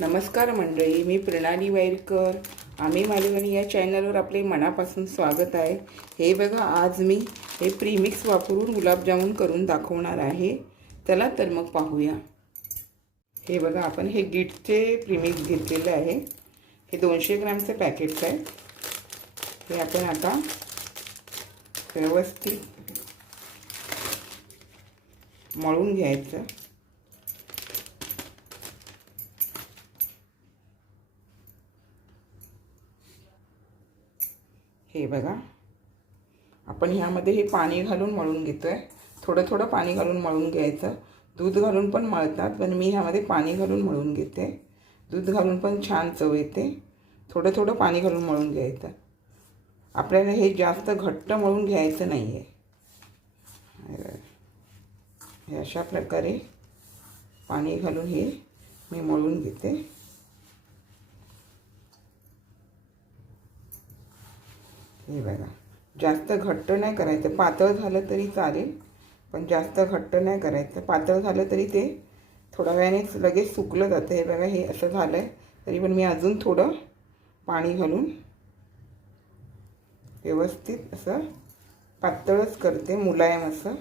नमस्कार मंडळी मी प्रणाली वैरकर आम्ही मालवणी या चॅनलवर आपले मनापासून स्वागत आहे. हे बघा आज मी हे प्रीमिक्स वापरून गुलाबजामुन करून दाखवणार आहे. चला तर मग पाहूया. हे बघा आपण हे गिटचे प्रीमिक्स घेतलेलं आहे. हे दोनशे ग्रॅमचं पॅकेट्स आहे. हे आपण आता व्यवस्थित मळून घ्यायचं. हे बघा. आपण ह्यामध्ये हे पाणी घालून मळून घेतो आहे थोडं थोडं पाणी घालून मळून घ्यायचं. दूध घालून पण मळतात पण मी ह्यामध्ये पाणी घालून मळून घेते. दूध घालून पण छान चव येते. थोडं थोडं पाणी घालून मळून घ्यायचं. आपल्याला हे जास्त घट्ट मळून घ्यायचं नाही आहे अशा प्रकारे पाणी घालून हे मी मळून घेते. हे बघा. जास्त घट्ट नाही करायचं. पातळ झालं तरी चालेल पण जास्त घट्ट नाही करायचं. पातळ झालं तरी ते थोड्या वेळानेच लगेच सुकलं जातं. हे बघा हे असं झालं आहे तरी पण मी अजून थोडं पाणी घालून व्यवस्थित असं पातळच करते. मुलायम असं.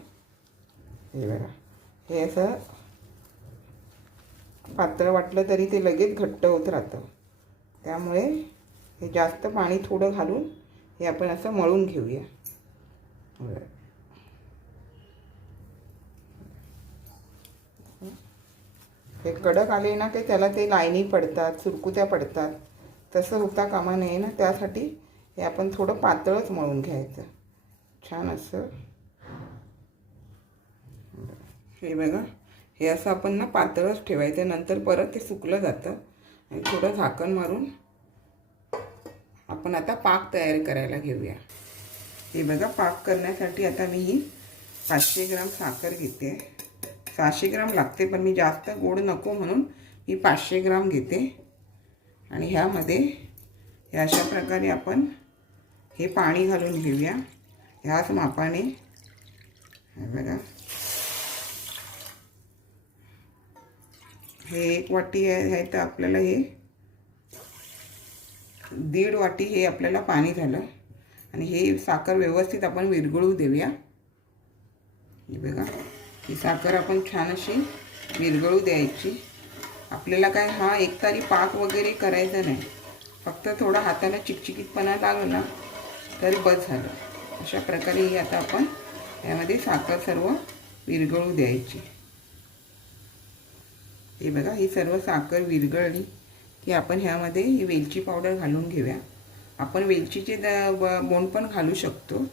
हे बघा. हे असं पातळ वाटलं तरी ते लगेच घट्ट होत राहतं. त्यामुळे हे जास्त पाणी थोडं घालून हे आपण असं मळून घेऊया. हे कडक आले ना की त्याला ते लाईनी पडतात सुरकुत्या पडतात. तसं होता कामा नये ना त्यासाठी हे आपण थोडं पातळच मळून घ्यायचं. छान असं. हे बघा हे असं आपण ना पातळच ठेवायचं. नंतर परत ते सुकलं जातं. आणि थोडं झाकण मारून आपण आता पाक तयार करायला घेऊया. हे बघा पाक करण्यासाठी आता मी ही पाचशे ग्राम साखर घेते. सहाशे ग्राम लागते पण मी जास्त गोड नको म्हणून मी पाचशे ग्राम घेते. आणि ह्यामध्ये हे अशा प्रकारे आपण हे पाणी घालून घेऊया. ह्याच मापाने बघा. हे एक वाटी आहे तर आपल्याला हे दीड वाटी हे आपल्याला पाणी झालं. आणि हे साखर व्यवस्थित आपण विरघळू देऊया. हे बघा ही साखर आपण छान अशी विरघळू द्यायची. आपल्याला काय हा एक एकतारी पाक वगैरे करायचा नाही. फक्त थोडा हाताला चिकचिकीतपणा लागला तरी बस झालं. अशा प्रकारे ही आता आपण यामध्ये साखर सर्व विरघळू द्यायची. हे बघा ही सर्व साखर विरघळली. की आपण ह्यामध्ये ही वेलची पावडर घालून घेऊया. आपण वेलचीचे द बोंड पण घालू शकतो.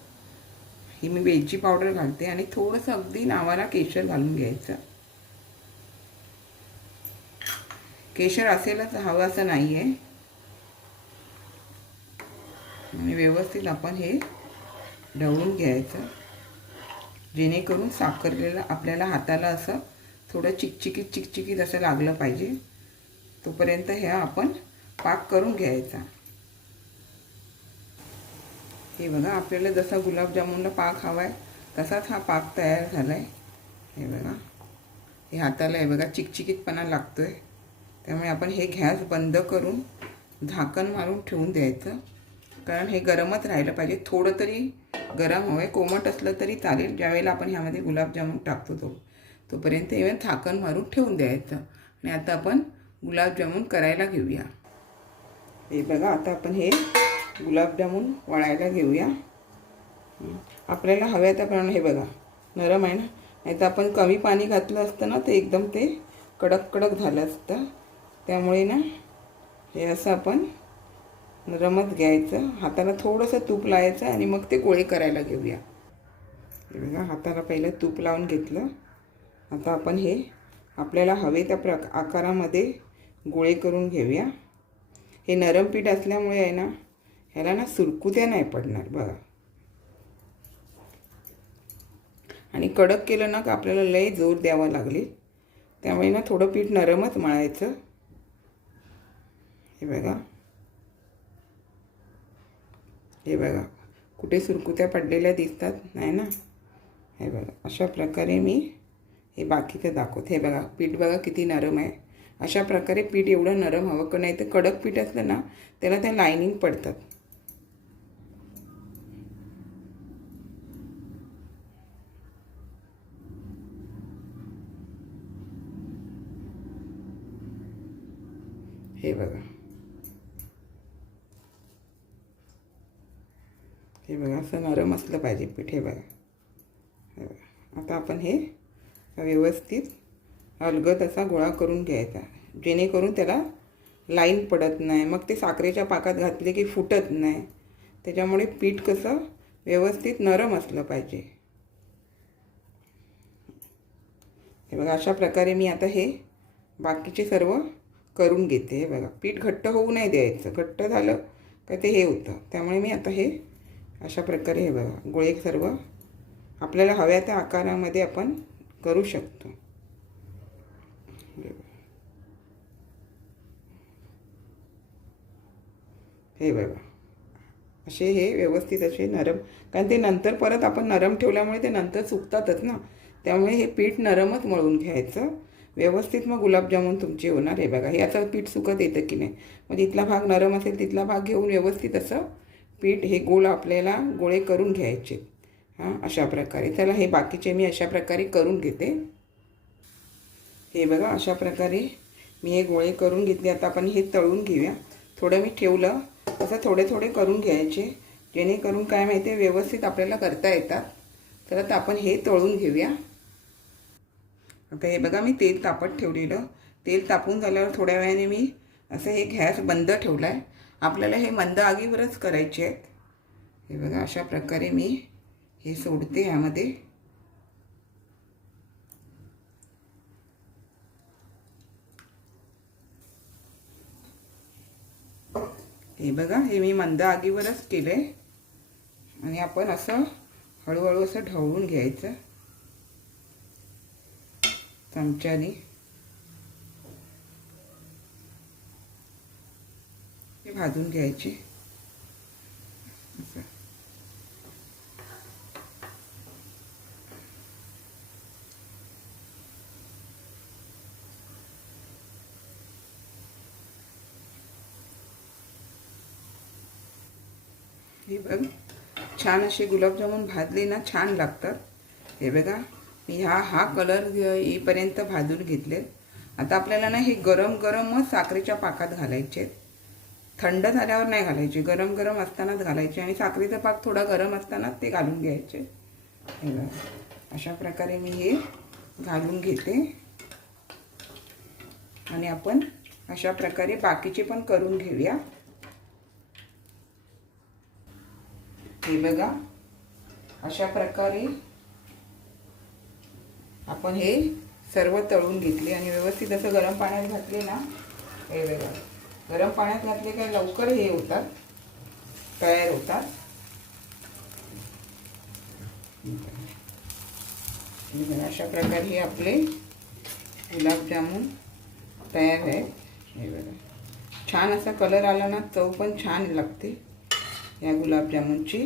ही मी वेलची पावडर घालते आणि थोडंसं अगदी नावाला केशर घालून घ्यायचं. केशर असेलच हवं असं नाही आहे आणि व्यवस्थित आपण हे ढवळून घ्यायचं. जेणेकरून साखरलेलं आपल्याला हाताला असं थोडं चिकचिकीत चिकचिकीत असं लागलं पाहिजे. तोपर्यंत ह्या आपण पाक करून घ्यायचा. हे बघा आपल्याला जसा गुलाबजामुनला पाक हवा आहे तसाच हा पाक तयार झाला आहे हे बघा हे हाताला हे बघा चिकचिकीतपणा लागतो आहे त्यामुळे आपण हे गॅस बंद करून झाकण मारून ठेवून द्यायचं. कारण हे गरमच राहिलं पाहिजे. थोडं तरी गरम हवं आहे कोमट असलं तरी चालेल. ज्यावेळेला आपण ह्यामध्ये गुलाबजामुन टाकतो तो तोपर्यंत हे झाकण मारून ठेवून द्यायचं. आणि आता आपण गुलाबजामुन करायला घेऊया. हे बघा आता आपण हे गुलाबजामुन वळायला घेऊया. आपल्याला हव्या त्याप्रमाणे हे बघा नरम आहे ना? नाही तर आपण कमी पाणी घातलं असतं ना ते एकदम ते कडक कडक झालं असतं. त्यामुळे ना हे असं आपण नरमच घ्यायचं. हाताला थोडंसं तूप लावायचं आणि मग ते गोळे करायला घेऊया. हे बघा हाताला पहिलं तूप लावून घेतलं. आता आपण हे आपल्याला हवे त्या प्र आकारामध्ये गोळे करून घेऊया. हे नरम पीठ असल्यामुळे आहे ना ह्याला ना सुरकुत्या नाही पडणार बघा. आणि कडक केलं ना का आपल्याला लय जोर द्यावा लागले. त्यामुळे ना थोडं पीठ नरमच मळायचं. हे बघा. हे बघा. कुठे सुरकुत्या पडलेल्या दिसतात नाही ना? हे बघा. अशा प्रकारे मी हे बाकीचं दाखवते. हे बघा पीठ बघा किती नरम आहे. अशा प्रकारे पीठ एवढं नरम हवं का नाही तर कडक पीठ असलं ना त्याला त्या लाईनिंग पडतात. हे बघा. हे बघा असं नरम असलं पाहिजे पीठ हे बघा. हे बघा. आता आपण हे व्यवस्थित अलगद असा गोळा करून घ्यायचा. जेणेकरून त्याला लाईन पडत नाही. मग ते साखरेच्या पाकात घातले की फुटत नाही. त्याच्यामुळे पीठ कसं व्यवस्थित नरम असलं पाहिजे. हे बघा अशा प्रकारे मी आता हे बाकीचे सर्व करून घेते. हे बघा पीठ घट्ट होऊ नाही द्यायचं. घट्ट झालं का ते हे होतं. त्यामुळे मी आता हे अशा प्रकारे हे बघा गोळे सर्व आपल्याला हव्या त्या आकारामध्ये आपण करू शकतो. हे बघा. असे हे व्यवस्थित असे नरम. कारण ते नंतर परत आपण नरम ठेवल्यामुळे ते नंतर सुकतातच ना. त्यामुळे हे पीठ नरमच मळून घ्यायचं. व्यवस्थित मग गुलाबजामुन तुमचे होणार. हे बघा हे आता पीठ सुकत येतं की नाही? मग तिथला भाग नरम असेल तिथला भाग घेऊन व्यवस्थित असं पीठ हे गोल आपल्याला गोळे करून घ्यायचे. हां अशा प्रकारे. त्याला हे बाकीचे मी अशा प्रकारे करून घेते. हे बघा अशा प्रकारे मी हे गोळे करून घेतले. आता आपण हे तळून घेऊया. थोडं मी ठेवलं. असं थोडे थोडे करून घ्यायचे. जेणेकरून काय माहिती आहे व्यवस्थित आपल्याला करता येतात. तर आता आपण हे तळून घेऊया. आता हे बघा मी तेल तापत ठेवलेलं. तेल तापून झाल्यावर थोड्या वेळाने मी असं हे गॅस बंद ठेवला आहे आपल्याला हे मंद आगीवरच करायचे आहेत. हे बघा अशा प्रकारे मी हे सोडते ह्यामध्ये हे बघा हे मी मंद आगीवरच केलं आहे आणि आपण असं हळूहळू असं ढवळून घ्यायचं. चमच्याने. हे भाजून घ्यायचे. हे बघ छान असे गुलाबजामुन भाजले ना छान लागतात. हे बघा मी हा हा कलर येईपर्यंत भाजून घेतले. आता आपल्याला ना हे गरम गरमच साखरेच्या पाकात घालायचे. थंड झाल्यावर नाही घालायचे गरम गरम असतानाच घालायचे आणि साखरेचा पाक थोडा गरम असतानाच ते घालून घ्यायचे. हे बघा अशा प्रकारे मी हे घालून घेते. आणि आपण अशा प्रकारे बाकीचे पण करून घेऊया. हे बघा. अशा प्रकारे आपण हे सर्व तळून घेतले आणि व्यवस्थित असं गरम पाण्यात घातले ना हे बघा. गरम पाण्यात घातले काय लवकर हे होतात तयार होतात. अशा प्रकारे हे आपले गुलाबजामुन तयार आहे हे बघा. छान असा कलर आला ना चव पण छान लागते. या गुलाबजामुनची.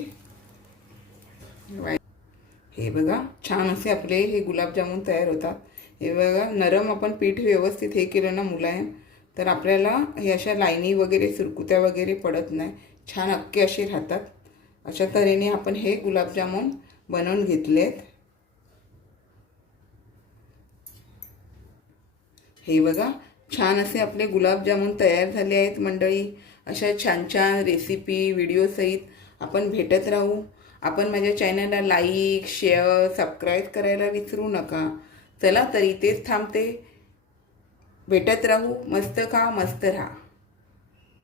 हे बघा छान असे आपले हे गुलाबजामुन तयार होतात. हे बघा नरम आपण पीठ व्यवस्थित हे केलं ना मुलायम तर आपल्याला हे अशा लाईनी वगैरे सुरकुत्या वगैरे पडत नाही. छान अक्के असे राहतात. अशा तऱ्हेने आपण हे गुलाबजामुन बनवून घेतलेत. हे बघा छान असे आपले गुलाबजामुन तयार झाले आहेत मंडळी. अशा छान छान रेसिपी व्हिडिओसहित आपण भेटत राहू. आपण माझ्या चॅनलला लाईक शेअर सबस्क्राईब करायला विसरू नका. चला तर इथेच थांबते. भेटत राहू. मस्त खा मस्त राहा.